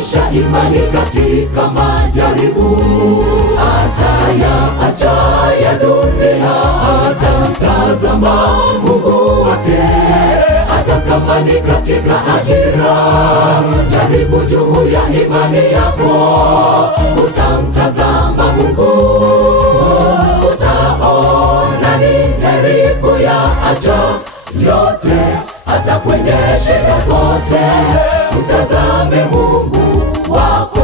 ataonyesha imani katika majaribu. Atayaacha ya dunia, atamtazama Mungu wake. Hata kama ni katika ajira, jaribu juu ya imani yako. Utamtazama Mungu, utaona ni heri kuyaacha yote. Hata kwenye shida zote, mtazame Mungu wako.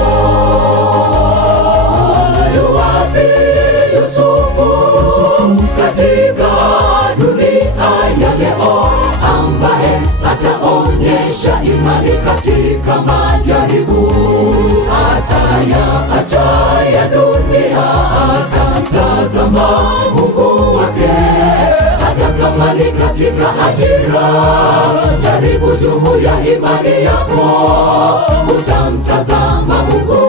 Yuwapi Yusufu katika dunia ya leo, ambaye ataonyesha imani katika majaribu? Atayaacha ya dunia, atamtazama Mungu wake. Hata kama ni katika ajira, jaribu juu ya imani yako. Utamtazama Mungu,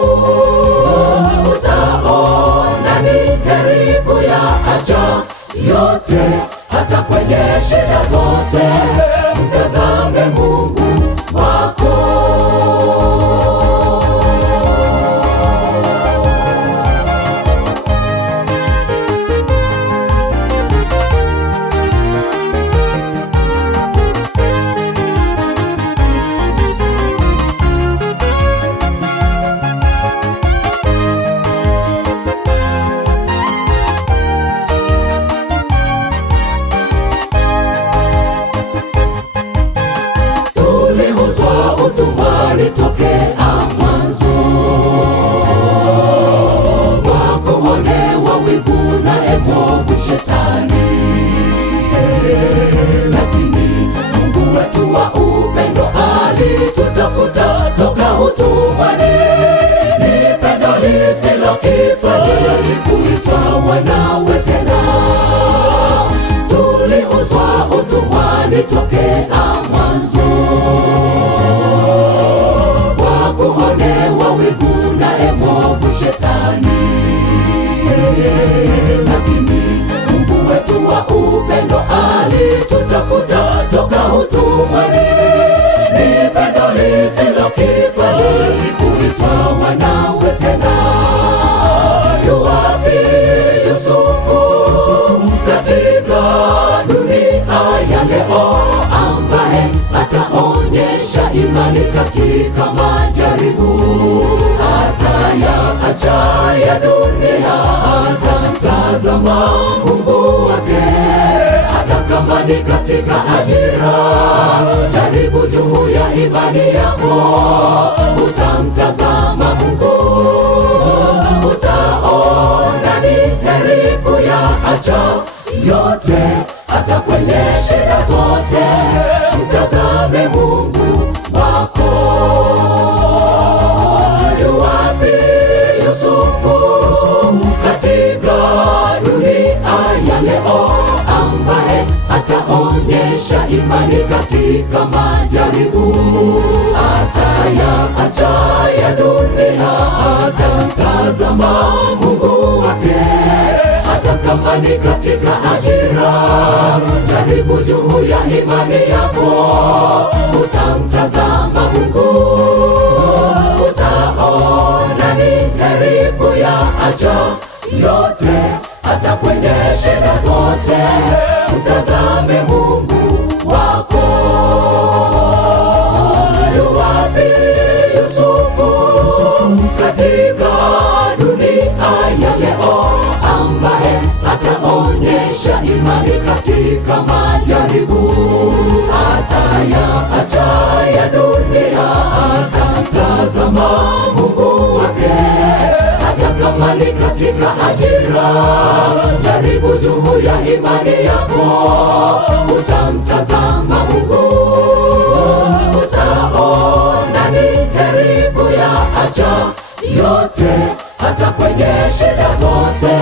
utaona ni heri kuyaacha yote. Hata kwenye shida zote, mtazame Mungu wako. Utumwani tokea mwanzo, kwa kuonewa wivu naye mwovu Shetani. Lakini Mungu wetu wa upendo alitutafuta toka utumwani. Ni pendo lisilo kifani kuitwa wanawe tena. Tuliuzwa utumwani tokea mwanzo, kuonewa wivu naye mwovu Shetani. Lakini Mungu wetu wa upendo alitutafuta toka utumwani. Ni pendo lisilo kifani kuitwa wanawe tena. Yuwapi Yusufu katika dunia ya leo, ambaye ataonyesha imani katika majaribu? Atayaacha ya dunia, atamtazama Mungu wake. Hata kama ni katika ajira, jaribu juu ya imani yako. Utamtazama Mungu, utaona ni heri kuyaacha yote. Hata kwenye shida zote, mtazame Mungu wako. Yuwapi Yusufu katika dunia ya leo, ambaye ataonyesha imani katika majaribu? Atayaacha ya dunia, atamtazama Mungu wake. Hata kama ni katika ajira, jaribu juu ya imani yako. Utamtazama Mungu, utaona ni heri kuyaacha yote. Hata kwenye shida zote, mtazame Mungu wako. Yuwapi Yusufu katika dunia ya leo, ambaye ataonyesha imani katika majaribu? Atayaacha ya dunia, atamtazama Mungu wake. Hata kama ni katika ajira, jaribu juu ya imani yako. Utamtazama Mungu, utaona ni heri kuyaacha yote. Hata kwenye shida zote,